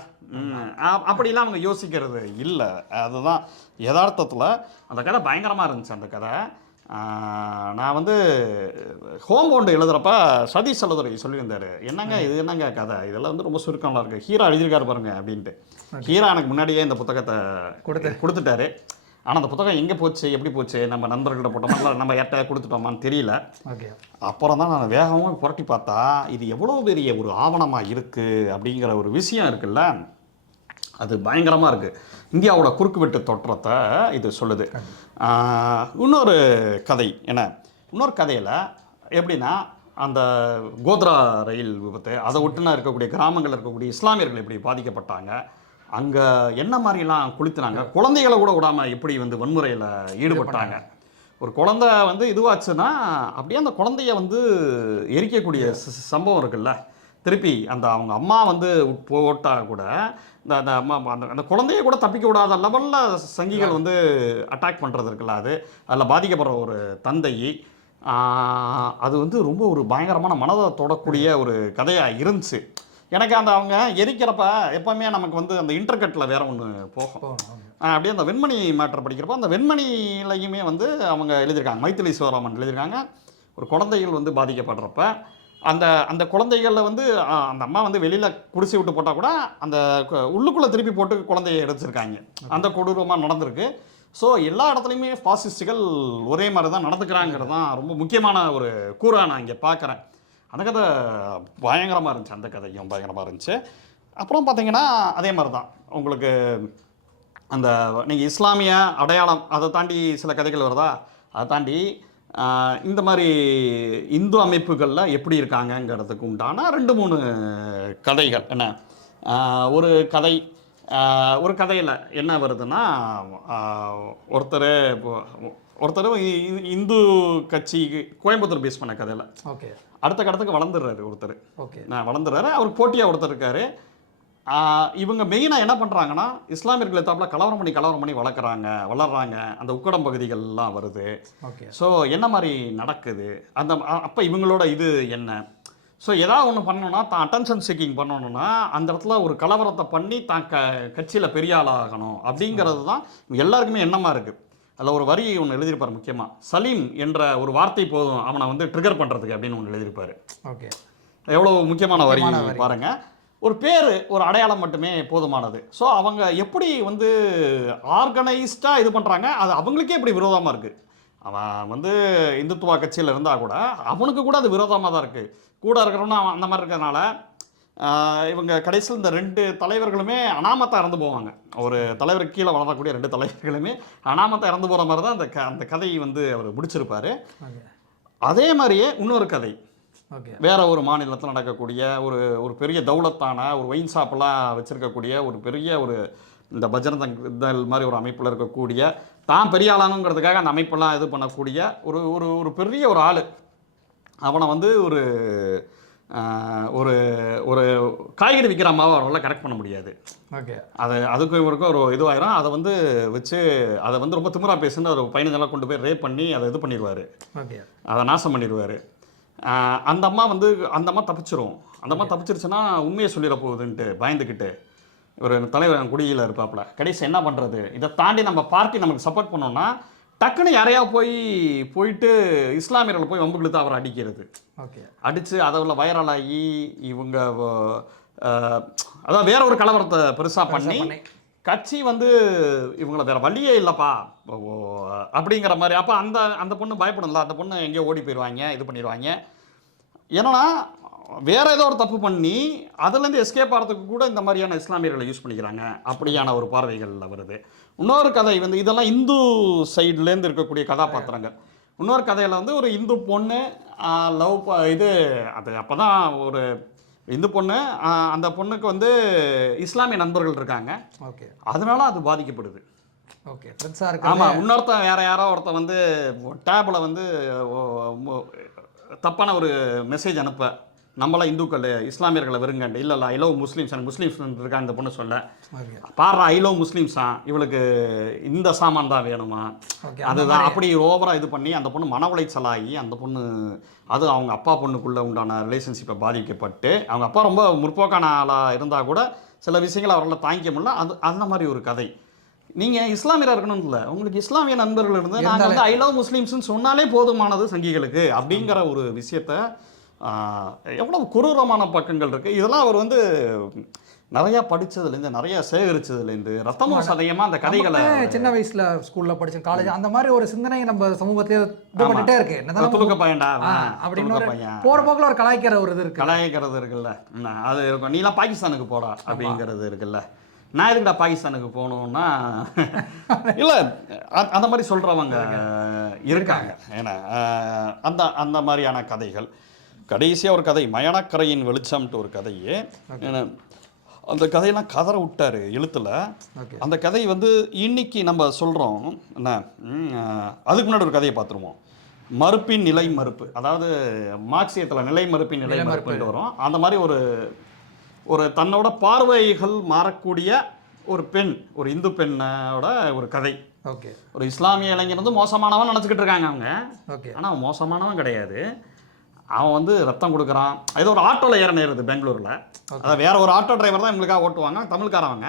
அப்படிலாம் அவங்க யோசிக்கிறது இல்லை. அதுதான் யதார்த்தத்தில் அந்த கதை பயங்கரமாக இருந்துச்சு. அந்த கதை நான் வந்து ஹோம் கவுண்ட் எழுதுகிறப்ப சதீஷ் செல்லதுரை சொல்லியிருந்தார், என்னங்க கதை இதெல்லாம் வந்து ரொம்ப சுருக்கம்லாம் இருக்குது, ஹீரா எழுதியிருக்காரு பாருங்க அப்படின்ட்டு. ஹீரா எனக்கு முன்னாடியே இந்த புத்தகத்தை கொடுத்துட்டாரு. ஆனால் அந்த புத்தகம் எங்கே போச்சு, எப்படி போச்சு, நம்ம நண்பர்கிட்ட போட்டோமா நம்ம யார்கிட்ட கொடுத்துட்டோமான்னு தெரியல. அப்புறம் தான் நான் வேகமாக புரட்டி பார்த்தா இது எவ்வளோ பெரிய ஒரு ஆவணமாக இருக்குது அப்படிங்கிற ஒரு விஷயம் இருக்குல்ல, அது பயங்கரமாக இருக்குது. இந்தியாவோட குறுக்குவெட்டு தோற்றத்தை இது சொல்லுது. இன்னொரு கதை இன்னொரு கதையில் எப்படின்னா, அந்த கோத்ரா ரயில் விபத்து, அதை ஒட்டுனா இருக்கக்கூடிய கிராமங்களில் இருக்கக்கூடிய இஸ்லாமியர்கள் எப்படி பாதிக்கப்பட்டாங்க, அங்கே என்ன மாதிரிலாம் குளித்துனாங்க, குழந்தைகளை கூட விடாமல் எப்படி வந்து வன்முறையில் ஈடுபட்டாங்க. ஒரு குழந்தை வந்து இதுவாச்சுன்னா அப்படியே அந்த குழந்தைய வந்து எரிக்கக்கூடிய சம்பவம் இருக்குல்ல. திருப்பி அந்த அவங்க அம்மா வந்து போட்டால் கூட அந்த அம்மா அந்த குழந்தைய கூட தப்பிக்க விடாத லெவலில் சங்கிகள் வந்து அட்டாக் பண்ணுறது இருக்குல்ல, அதில் பாதிக்கப்படுற ஒரு தந்தை, அது வந்து ரொம்ப ஒரு பயங்கரமான மனதை தொடக்கூடிய ஒரு கதையாக இருந்துச்சு எனக்கு. அந்த அவங்க எரிக்கிறப்ப எப்போவுமே நமக்கு வந்து அந்த இன்டர்கட்டில் வேற ஒன்று போகும். அப்படியே அந்த வெண்மணி மேட்டர் படிக்கிறப்போ அந்த வெண்மணிலையுமே வந்து அவங்க எழுதியிருக்காங்க, மைத்திலி சிவராமன் எழுதியிருக்காங்க, ஒரு குழந்தைகள் வந்து பாதிக்கப்படுறப்ப அந்த குழந்தைகளில் வந்து அந்த அம்மா வந்து வெளியில் குடிசை விட்டு போட்டால் கூட அந்த உள்ளுக்குள்ளே திருப்பி போட்டு குழந்தைய எடுத்துருக்காங்க. அந்த கொடூரமாக நடந்திருக்கு. ஸோ எல்லா இடத்துலையுமே பாசிஸ்டுகள் ஒரே மாதிரி தான் நடந்துக்கிறாங்கிறது தான் ரொம்ப முக்கியமான ஒரு கூறாக நான் இங்கே பார்க்குறேன். அந்த கதை பயங்கரமாக இருந்துச்சு, அந்த கதையும் பயங்கரமாக இருந்துச்சு. அப்புறம் பார்த்தீங்கன்னா அதே மாதிரி தான் உங்களுக்கு அந்த நீங்கள் இஸ்லாமிய அடையாளம் அதை தாண்டி சில கதைகள் வருதா, அதை தாண்டி இந்த மாதிரி இந்து அமைப்புகளில் எப்படி இருக்காங்கங்கிறதுக்கு உண்டான 2-3 கதைகள். ஒரு கதையில் என்ன வருதுன்னா, ஒருத்தர் இந்து கட்சி கோயம்புத்தூர் பேஸ் பண்ண கதையில் அடுத்த கடத்துக்கு வளர்ந்துடுறாரு. அவர் போட்டியாக ஒருத்தர் இருக்கார். இவங்க மெயினாக என்ன பண்ணுறாங்கன்னா, இஸ்லாமியர்கள் எத்தாப்பில் கலவரம் பண்ணி வளர்றாங்க. அந்த உக்கடம் பகுதிகள்லாம் வருது. ஸோ என்ன மாதிரி நடக்குது அப்போ இவங்களோட இது என்ன, ஸோ ஏதாவது ஒன்று பண்ணணும்னா தான் அட்டென்ஷன் சீக்கிங் பண்ணணும்னா அந்த இடத்துல ஒரு கலவரத்தை பண்ணி தான் கட்சியில் பெரிய ஆளாகணும் அப்படிங்கிறது தான் எல்லாருக்குமே எண்ணமாக இருக்குது. அதில் ஒரு வரி ஒன்று எழுதியிருப்பார் முக்கியமாக, சலீம் என்ற ஒரு வார்த்தை போதும் அவனை வந்து ட்ரிகர் பண்ணுறதுக்கு அப்படின்னு ஒன்று எழுதியிருப்பார். எவ்வளோ முக்கியமான வரி பாருங்கள். ஒரு பேர், ஒரு அடையாளம் மட்டுமே போதுமானது. ஸோ அவங்க எப்படி வந்து ஆர்கனைஸ்டாக இது பண்ணுறாங்க, அது அவங்களுக்கே இப்படி விரோதமாக இருக்குது. அவன் வந்து இந்துத்துவா கட்சியில் இருந்தால் கூட அவனுக்கு கூட அது விரோதமாக தான் இருக்குது. கூட இருக்கிறவனும் அவன் அந்த மாதிரி இருக்கிறதுனால இவங்க கடைசியில் இந்த 2 தலைவர்களுமே அனாமத்தாக இறந்து போவாங்க. ஒரு தலைவருக்கு கீழே வளரக்கூடிய 2 தலைவர்களுமே அனாமத்தாக இறந்து போகிற மாதிரி தான் அந்த கதை வந்து அவர் முடிச்சிருப்பார். அதே மாதிரியே இன்னொரு கதை, வேற ஒரு மாநிலத்தில் நடக்கக்கூடிய ஒரு பெரிய தௌலத்தான ஒரு ஒயின் ஷாப்லாம் வச்சிருக்கக்கூடிய ஒரு பெரிய ஒரு இந்த பஜ்ரங் மாதிரி ஒரு அமைப்பில் இருக்கக்கூடிய தான் பெரிய ஆளானுங்கிறதுக்காக அந்த அமைப்பெல்லாம் இது பண்ணக்கூடிய ஒரு ஒரு ஒரு பெரிய ஒரு ஆள். அவனை வந்து ஒரு ஒரு ஒரு காய்கறி விற்கிற அம்மாவை அவரால் கனெக்ட் பண்ண முடியாது. அதுக்கும் இவருக்கும் ஒரு இதுவாயிரும். அதை வந்து வச்சு அதை வந்து ரொம்ப திமிரா பேசுன்னு ஒரு பையனெல்லாம் கொண்டு போய் ரேப் பண்ணி அதை இது பண்ணிடுவார், அதை நாசம் பண்ணிடுவார். அந்த அம்மா தப்பிச்சிரும். அந்த அம்மா தப்பிச்சிருச்சுன்னா உண்மையை சொல்லிட போகுதுன்ட்டு பயந்துக்கிட்டு ஒரு தலைவர் குடியில் இருப்பாப்புல. கடைசி என்ன பண்ணுறது, இதை தாண்டி நம்ம பார்ட்டி நமக்கு சப்போர்ட் பண்ணோம்னா டக்குன்னு யாரையா போயிட்டு இஸ்லாமியர்களை போய் வம்பு இழுத்து அவரை அடிக்கிறது. அடித்து அதில் வைரல் ஆகி இவங்க அதான் வேற ஒரு கலவரத்தை பெருசாக பண்ணி கட்சி வந்து இவங்கள வேற வழியே இல்லைப்பா அப்படிங்கிற மாதிரி. அப்போ அந்த பொண்ணு பயப்படல, அந்த பொண்ணு எங்கேயோ ஓடி போயிடுவாங்க, இது பண்ணிடுவாங்க. ஏன்னா வேற ஏதோ ஒரு தப்பு பண்ணி அதுலேருந்து எஸ்கேப் ஆகிறதுக்கு கூட இந்த மாதிரியான இஸ்லாமியர்களை யூஸ் பண்ணிக்கிறாங்க. அப்படியான ஒரு பார்வைகளில் வருது. இன்னொரு கதை வந்து இதெல்லாம் இந்து சைட்லேருந்து இருக்கக்கூடிய கதாபாத்திரங்கள். இன்னொரு கதையில் வந்து ஒரு இந்து பொண்ணு லவ் இது அது அப்போ தான் ஒரு இந்து பொண்ணு, அந்த பொண்ணுக்கு வந்து இஸ்லாமிய நண்பர்கள் இருக்காங்க. அதனால அது பாதிக்கப்படுது. ஆமாம், இன்னொருத்தன் வேற யாரோ ஒருத்தன் வந்து டேபில் வந்து தப்பான ஒரு மெசேஜ் அனுப்ப, நம்மளாம் இந்துக்கள் இஸ்லாமியர்களை வெறுங்கண்டு. இல்லை ஐ லவ் முஸ்லீம்ஸ், எனக்கு முஸ்லீம்ஸ் இருக்காங்க இந்த பொண்ணு சொல்ல, பாடுறா ஐ லவ் முஸ்லீம்ஸா, இவளுக்கு இந்த சாமான் தான் வேணுமா, அதுதான் அப்படி ஓவராக இது பண்ணி அந்த பொண்ணு மன உளைச்சலாகி அந்த பொண்ணு அது அவங்க அப்பா பொண்ணுக்குள்ளே உண்டான ரிலேஷன்ஷிப்பை பாதிக்கப்பட்டு, அவங்க அப்பா ரொம்ப முற்போக்கான ஆளாக இருந்தால் கூட சில விஷயங்களை அவரால் தாங்கிக்க முடியல. அந்த மாதிரி ஒரு கதை. நீங்கள் இஸ்லாமியராக இருக்கணும்னு இல்லை, உங்களுக்கு இஸ்லாமிய நண்பர்கள் இருந்து நாங்கள் வந்து ஐ லவ் முஸ்லீம்ஸ்ன்னு சொன்னாலே போதுமானது சங்கிகளுக்கு அப்படிங்கிற ஒரு விஷயத்த எவ்வளோ கொடூரமான பக்கங்கள் இருக்குது. இதெல்லாம் அவர் வந்து நிறையா படித்ததுலேருந்து நிறையா சேகரித்ததுலேருந்து ரத்தமும் சதயமாக அந்த கதைகளை சின்ன வயசில் ஸ்கூலில் படித்த காலேஜ் அந்த மாதிரி ஒரு சிந்தனை நம்ம சமூகத்தையே இது பண்ணிட்டே இருக்கு. துலுக்க பையன்டா அப்படின்னு போகிற போக்கில் ஒரு கலாய்க்கிற ஒரு இது இருக்கு, கலாய்க்கிறது இருக்குல்ல, அது இருக்கும். நீலாம் பாகிஸ்தானுக்கு போடா அப்படிங்கிறது இருக்குல்ல, நான் எதுக்குடா பாகிஸ்தானுக்கு போகணுன்னா இல்லை அந்த மாதிரி சொல்கிறவங்க இருக்காங்க. ஏன்னா அந்த மாதிரியான கதைகள். கடைசியாக ஒரு கதை மயானக்கரையின் வெளிச்சம்ட்டு ஒரு கதையே, அந்த கதையெல்லாம் கதற விட்டார் எழுத்தில். அந்த கதை வந்து இன்னைக்கு நம்ம சொல்கிறோம் என்ன, அதுக்கு முன்னாடி ஒரு கதையை பார்த்துருவோம், மறுப்பின் நிலை மறுப்பு. அதாவது மார்க்சியத்தில் நிலை மறுப்பின் நிலை மறுப்புன்னு வரும். அந்த மாதிரி ஒரு தன்னோட பார்வைகள் மாறக்கூடிய ஒரு பெண், ஒரு இந்து பெண்ணோட ஒரு கதை. ஒரு இஸ்லாமிய இளைஞர் வந்து மோசமானவன் நினச்சிக்கிட்டு இருக்காங்க அவங்க. ஆனால் அவன் மோசமானவன் கிடையாது. அவன் வந்து ரத்தம் கொடுக்குறான். ஏதோ ஒரு ஆட்டோவில் ஏற நேருது பெங்களூரில். அதாவது வேற ஒரு ஆட்டோ டிரைவர் தான் இவங்களுக்காக ஓட்டுவாங்க, தமிழ்காரவங்க.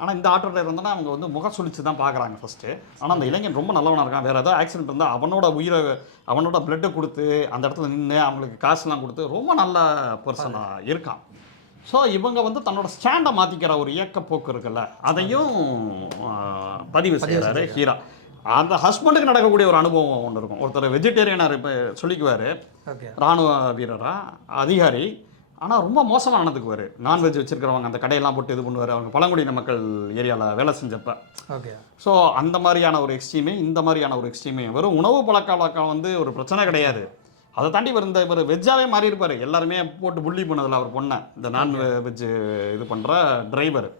ஆனால் இந்த ஆட்டோ டிரைவர் வந்து அவங்க வந்து முக சுழிச்சு தான் பார்க்குறாங்க ஃபஸ்ட்டு. ஆனால் அந்த இளைஞன் ரொம்ப நல்லவனாக இருக்கான். வேறு ஏதோ ஆக்சிடென்ட் இருந்தால் அவனோட பிளட்டை கொடுத்து அந்த இடத்துல நின்று அவங்களுக்கு காசுலாம் கொடுத்து ரொம்ப நல்ல பர்சனாக இருக்கான். ஸோ இவங்க வந்து தன்னோட ஸ்டாண்டை மாற்றிக்கிற ஒரு இயக்க போக்கு இருக்குல்ல, அதையும் பதிவு செய்கிறாரு ஹீரா. அந்த ஹஸ்பண்டுக்கு நடக்கக்கூடிய ஒரு அனுபவம் ஒன்று இருக்கும். ஒருத்தர் வெஜிடேரியனாக இப்போ சொல்லிக்குவார், இராணுவ வீரராக அதிகாரி, ஆனால் ரொம்ப மோசமாக நடந்துக்குவார். நான்வெஜ் வச்சுருக்கிறவங்க அந்த கடையெல்லாம் போட்டு இது பண்ணுவார். அவங்க பழங்குடியின மக்கள் ஏரியாவில் வேலை செஞ்சப்போ. ஸோ அந்த மாதிரியான ஒரு எக்ஸ்ட்ரீமே இந்த மாதிரியான ஒரு எக்ஸ்ட்ரீமே. வெறும் உணவு பழக்க வழக்கம் வந்து ஒரு பிரச்சனை கிடையாது. அதை தாண்டி இவர் வெஜ்ஜாகவே மாறி இருப்பார். எல்லாருமே போட்டு புள்ளி பண்ணதில் அவர் பொண்ணை, இந்த நான்வெஜ் இது பண்ணுற டிரைவர்.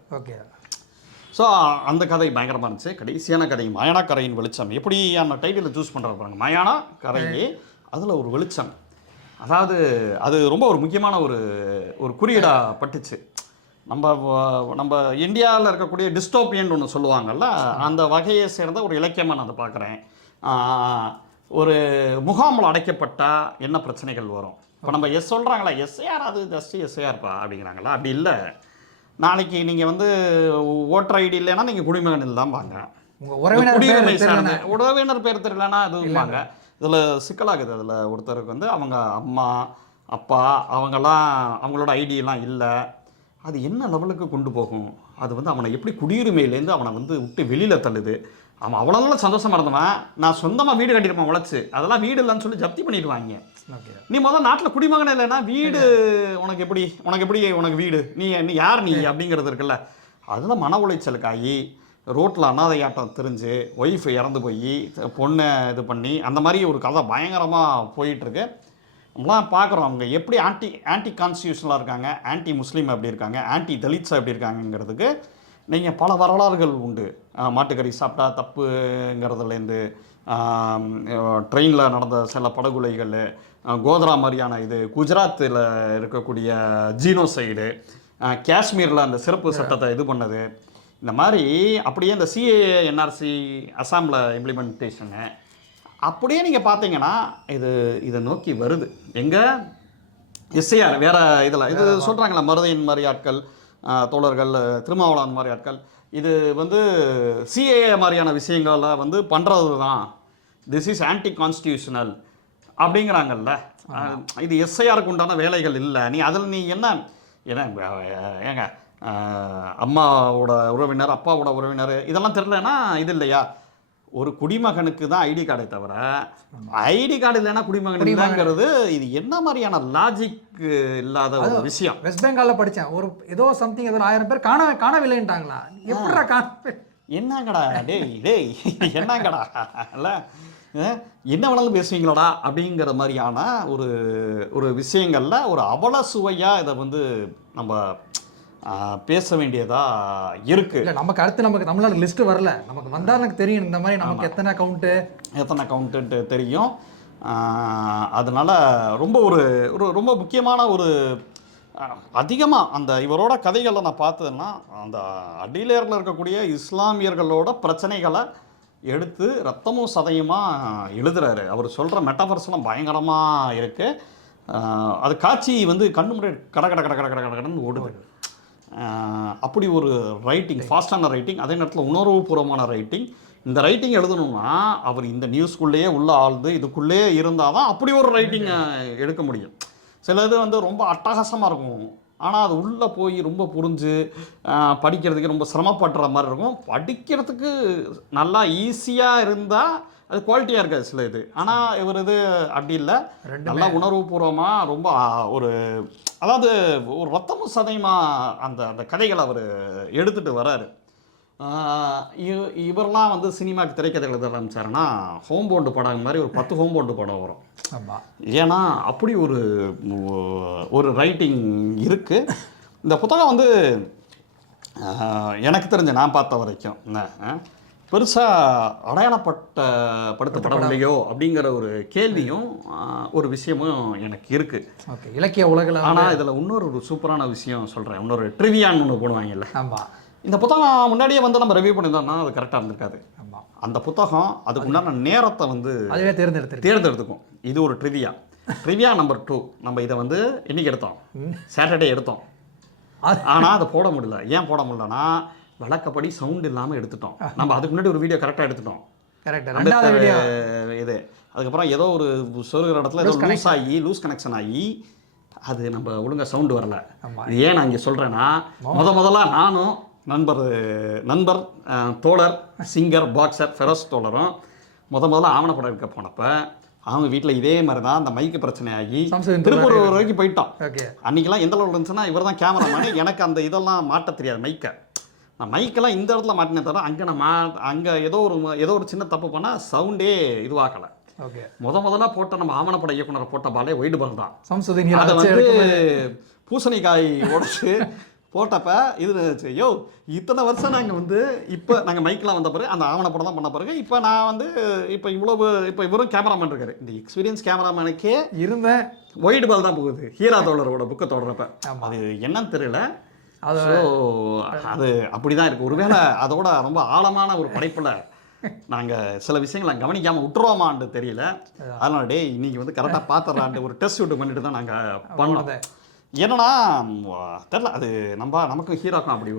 ஸோ அந்த கதை பயங்கரமாக இருந்துச்சு. கடைசியான கதை மயானக்கரையின் வெளிச்சம். எப்படி அந்த டைட்டில் சூஸ் பண்ணுற பாருங்க, மயானக்கரையே அதில் ஒரு வெளிச்சம். அதாவது அது ரொம்ப ஒரு முக்கியமான ஒரு குறியீடாக பட்டுச்சு. நம்ம இந்தியாவில் இருக்கக்கூடிய டிஸ்டோப்பியன் ஒன்று சொல்லுவாங்கள்ல, அந்த வகையை சேர்ந்த ஒரு இலக்கியமாக நான் அதை பார்க்குறேன். ஒரு முகாமில் அடைக்கப்பட்டால் என்ன பிரச்சனைகள் வரும். இப்போ நம்ம சொல்கிறாங்களா எஸ்ஐஆர், அது ஜஸ்ட் எஸ்ஐஆர்ப்பா அப்படிங்கிறாங்களா, அப்படி இல்லை. நாளைக்கு நீங்கள் வந்து ஓட்டர் ஐடி இல்லைன்னா நீங்கள் குடிமகன் இல்லாமல் வாங்க, குடியுரிமை சார்ந்த உறவினர் பேர் தெரியலன்னா அதுவாங்க. இதில் சிக்கலாகுது. அதில் ஒருத்தருக்கு வந்து அவங்க அம்மா அப்பா அவங்கெல்லாம் அவங்களோட ஐடியெல்லாம் இல்லை, அது என்ன லெவலுக்கு கொண்டு போகும், அது வந்து அவனை எப்படி குடியுரிமையிலேருந்து அவனை வந்து விட்டு வெளியில் தள்ளுது. அவன் அவ்வளோ நல்ல சந்தோஷமாக இருந்தவன், நான் சொந்தமாக வீடு கட்டியிருப்பான் உழைச்சி, அதெல்லாம் வீடு இல்லைன்னு சொல்லி ஜப்தி பண்ணிடுவாங்க. நீ முதல்ல நாட்டில் குடிமகனே இல்லைன்னா வீடு உனக்கு எப்படி வீடு, நீ யார் நீ அப்படிங்கிறது இருக்குல்ல. அதுதான் மன உளைச்சலுக்காகி ரோட்டில் அனாதையாட்டம் தெரிஞ்சு ஒய்ஃப் இறந்து போய் பொண்ணை இது பண்ணி அந்த மாதிரி ஒரு கதை பயங்கரமாக போயிட்டுருக்கு. நம்மளாம் பார்க்குறோம் அவங்க எப்படி ஆன்டி கான்ஸ்டியூஷனலாக இருக்காங்க, ஆன்டி முஸ்லீம் எப்படி இருக்காங்க, ஆன்டி தலித்ஸாக எப்படி இருக்காங்கிறதுக்கு நீங்கள் பல வரலாறுகள் உண்டு. மாட்டுக்கறி சாப்பிட்டா தப்புங்கிறதுலேருந்து ட்ரெயினில் நடந்த சில படுகொலைகள், கோத்ரா மாதிரியான இது, குஜராத்தில் இருக்கக்கூடிய ஜீனோசைடு, காஷ்மீரில் அந்த சிறப்பு சட்டத்தை இது பண்ணது, இந்த மாதிரி அப்படியே இந்த சிஏஏ என்ஆர்சி அசாமில் இம்ப்ளிமெண்டேஷனு அப்படியே நீங்கள் பார்த்தீங்கன்னா இதை நோக்கி வருது. எங்கே எஸ்ஐஆர் வேறு இதில் இது சொல்கிறாங்களா, மருதையின் மாதிரி ஆட்கள், தோழர்கள், திருமாவளவன் மாதிரி ஆட்கள், இது வந்து சிஏஏ மாதிரியான விஷயங்களை வந்து பண்ணுறது தான், திஸ் இஸ் ஆன்டி கான்ஸ்டியூஷனல் அப்படிங்கிறாங்கல்ல. இது எஸ்ஐஆருக்கு உண்டான வேலைகள் இல்லை. அதில் நீ என்ன ஏங்க அம்மாவோட உறவினர், அப்பாவோட உறவினர் இதெல்லாம் தெரியலன்னா இது இல்லையா? ஒரு குடிமகனுக்கு தான் ஐடி கார்டை தவிர ஐடி கார்டு இல்லைன்னா குடிமகன் இல்லைங்கிறது இது என்ன மாதிரியான லாஜிக் இல்லாத ஒரு விஷயம். வெஸ்ட் பெங்காலில் படித்தேன், ஒரு ஏதோ சம்திங் ஏதோ 1000 பேர் காணவில்லைன்ட்டாங்களா. எப்படா காண என்னங்கடா டேய் என்னங்கடா இல்லை என்ன வேணாலும் பேசுவீங்களோடா அப்படிங்கிற மாதிரியான ஒரு விஷயங்களில் ஒரு அவல சுவையாக இதை வந்து நம்ம பேச வேண்டியதா இருக்கு. இல்லை நமக்கு அடுத்து நமக்கு தமிழ்நாடு லிஸ்ட்டு வரல, நமக்கு வந்தால் எனக்கு தெரியும் இந்த மாதிரி நமக்கு எத்தனை அக்கௌண்ட்டு தெரியும். அதனால ரொம்ப முக்கியமான அதிகமாக அந்த இவரோட கதைகளை நான் பார்த்ததுன்னா அந்த அடிலேயரில் இருக்கக்கூடிய இஸ்லாமியர்களோட பிரச்சனைகளை எடுத்து ரத்தமும் சதையுமாக எழுதுறாரு. அவர் சொல்கிற மெட்டாஃபர்ஸ்லாம் பயங்கரமாக இருக்குது. அது காட்சி வந்து கண்ணு முன்னாடி கடன்னு ஓடுது. அப்படி ஒரு ரைட்டிங், ஃபாஸ்டான ரைட்டிங், அதே நேரத்தில் உணர்வுபூர்வமான ரைட்டிங். இந்த ரைட்டிங் எழுதணும்னா அவர் இந்த நியூஸ்குள்ளேயே உள்ள ஆழ்ந்து இதுக்குள்ளேயே இருந்தால் தான் அப்படி ஒரு ரைட்டிங்கை எடுக்க முடியும். சில இது வந்து ரொம்ப அட்டகாசமாக இருக்கும், ஆனால் அது உள்ளே போய் ரொம்ப புரிஞ்சு படிக்கிறதுக்கு ரொம்ப சிரமப்படுற மாதிரி இருக்கும். படிக்கிறதுக்கு நல்லா ஈஸியாக இருந்தால் அது குவாலிட்டியாக இருக்காது சில இது. ஆனால் இவர் இது அப்படி இல்லை, நல்லா உணர்வுபூர்வமாக ரொம்ப அதாவது ஒரு ரத்தமும் சதையுமா அந்த கதைகளை அவர் எடுத்துகிட்டு வர்றாரு. இவரெல்லாம் வந்து சினிமாவுக்கு திரைக்கதைகள் எழுத ஆரம்பிச்சாருன்னா ஹோம்பவுண்டு படம் மாதிரி ஒரு 10 ஹோம்பவுண்டு படம் வரும். ஏன்னா அப்படி ஒரு ரைட்டிங் இருக்குது. இந்த புத்தகம் வந்து எனக்கு தெரிஞ்ச நான் பார்த்த வரைக்கும் பெருசாக அடையாளப்படுத்தப்படவில்லையோ அப்படிங்கிற ஒரு கேள்வியும் ஒரு விஷயமும் எனக்கு இருக்குது. ஓகே, இலக்கிய உலகில். ஆனால் இதில் இன்னொரு சூப்பரான விஷயம் சொல்கிறேன். இன்னொரு ட்ரிவியான்னு ஒன்று போடுவாங்கல்ல. ஆமாம், இந்த புத்தகம் முன்னாடியே வந்து நம்ம ரிவ்யூ பண்ணியிருந்தோம்னா அது கரெக்டாக இருந்திருக்காது. ஆமாம், அந்த புத்தகம் அதுக்கு உண்டான நேரத்தை வந்து அதுவே தேர்ந்தெடுத்துக்கும். இது ஒரு ட்ரிவியா நம்பர் 2. நம்ம இதை வந்து இன்னைக்கு எடுத்தோம், சாட்டர்டே எடுத்தோம். ஆனால் அதை போட முடியல. ஏன் போட முடியலன்னா வழக்கப்படி சவுண்ட் இல்லாமல் எடுத்துட்டோம். நம்ம அதுக்கு முன்னாடி ஒரு வீடியோ கரெக்டாக எடுத்துட்டோம். இது அதுக்கப்புறம் ஏதோ ஒரு சொல்கிற இடத்துல ஏதோ லூஸ் கனெக்ஷன் ஆகி அது நம்ம ஒழுங்காக சவுண்டு வரல. ஏன் நான் இங்கே சொல்கிறேன்னா முதல்ல நானும் நண்பர் தோழர் சிங்கர் பாக்ஸர் ஃபெரோஸ் தோழரும் முதல்ல ஆவணப்படம் எடுக்க போனப்போ அவங்க வீட்டில் இதே மாதிரி தான் அந்த மைக்கு பிரச்சனை ஆகி திருப்பூர் வரைக்கும் போயிட்டோம். அன்றைக்கெல்லாம் எந்த அளவில் இருந்துச்சுன்னா இவர் தான் கேமராமேனு. எனக்கு அந்த இதெல்லாம் மாட்ட தெரியாது. நான் மைக்கெல்லாம் இந்த இடத்துல மாட்டினே தவிர அங்கே ஏதோ ஒரு சின்ன தப்பு பண்ணால் சவுண்டே இதுவாகலை. முதல்ல போட்ட நம்ம ஆவணப்பட இயக்குனரை போட்ட பாலே ஒயிட் பால் தான். அதை வந்து பூசணிக்காய் உடச்சு போட்டப்ப இது இத்தனை வருஷம் நாங்கள் வந்து இப்போ நாங்கள் மைக்கெலாம் வந்த பிறகு அந்த ஆவணப்படம் தான் பண்ண பிறகு இப்போ நான் வந்து இப்போ இவரும் கேமராமேன் இருக்காரு. இந்த எக்ஸ்பீரியன்ஸ் கேமராமேனுக்கே இருந்தேன் ஒயிட் பால் தான் போகுது. ஹீரா தோழரோட புக்கை தொடரப்ப அது என்னன்னு தெரியல. அது அப்படிதான் இருக்கு. ஒருவேளை அதோட ரொம்ப ஆழமான ஒரு படைப்புல நாங்கள் சில விஷயங்களை கவனிக்காமல் விட்டுருவோமான்னு தெரியல. அதனால இன்னைக்கு வந்து கரெக்டாக பார்த்துட்றான்ட்டு ஒரு டெஸ்ட் ஷூட் பண்ணிட்டு தான் நாங்கள் பண்ணோம். என்னன்னா தெரில, அது நமக்கும் ஹீரோக்கும் அப்படி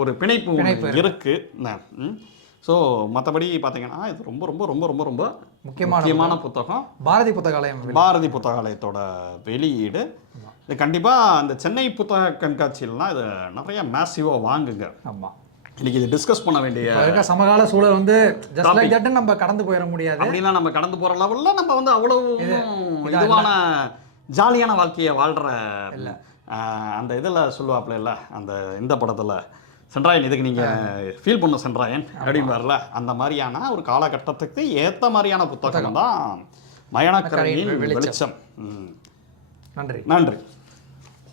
ஒரு பிணைப்பு இருக்கு. ஸோ மற்றபடி பார்த்தீங்கன்னா இது ரொம்ப ரொம்ப ரொம்ப ரொம்ப ரொம்ப முக்கியமான புத்தகம். பாரதி புத்தகாலயத்தோட வெளியீடு. இது கண்டிப்பாக அந்த சென்னை புத்தக கண்காட்சியிலலாம் இது நிறைய மேசிவாக வாங்குங்க. ஆமாம், இன்னைக்கு இது டிஸ்கஸ் பண்ண வேண்டிய இருக்க சமகால சூழல் வந்து ஜஸ்ட் லைக் தட் நம்ம கடந்து போயிட முடியாது. அப்படின்னா நம்ம கடந்து போகிற லெவலில் நம்ம வந்து அவ்வளவு இதுவான ஜாலியான வாழ்க்கையை வாழ்கிற அந்த இதில் சொல்லுவாப்புல இல்லை, அந்த இந்த படத்தில் சென்றாயன் இதுக்கு நீங்கள் ஃபீல் பண்ண சென்றாயன் அப்படிம்பார்ல, அந்த மாதிரியான ஒரு காலகட்டத்துக்கு ஏற்ற மாதிரியான புத்தகம் தான் மயணக்கரையின் வெளிச்சம். நன்றி. நன்றி.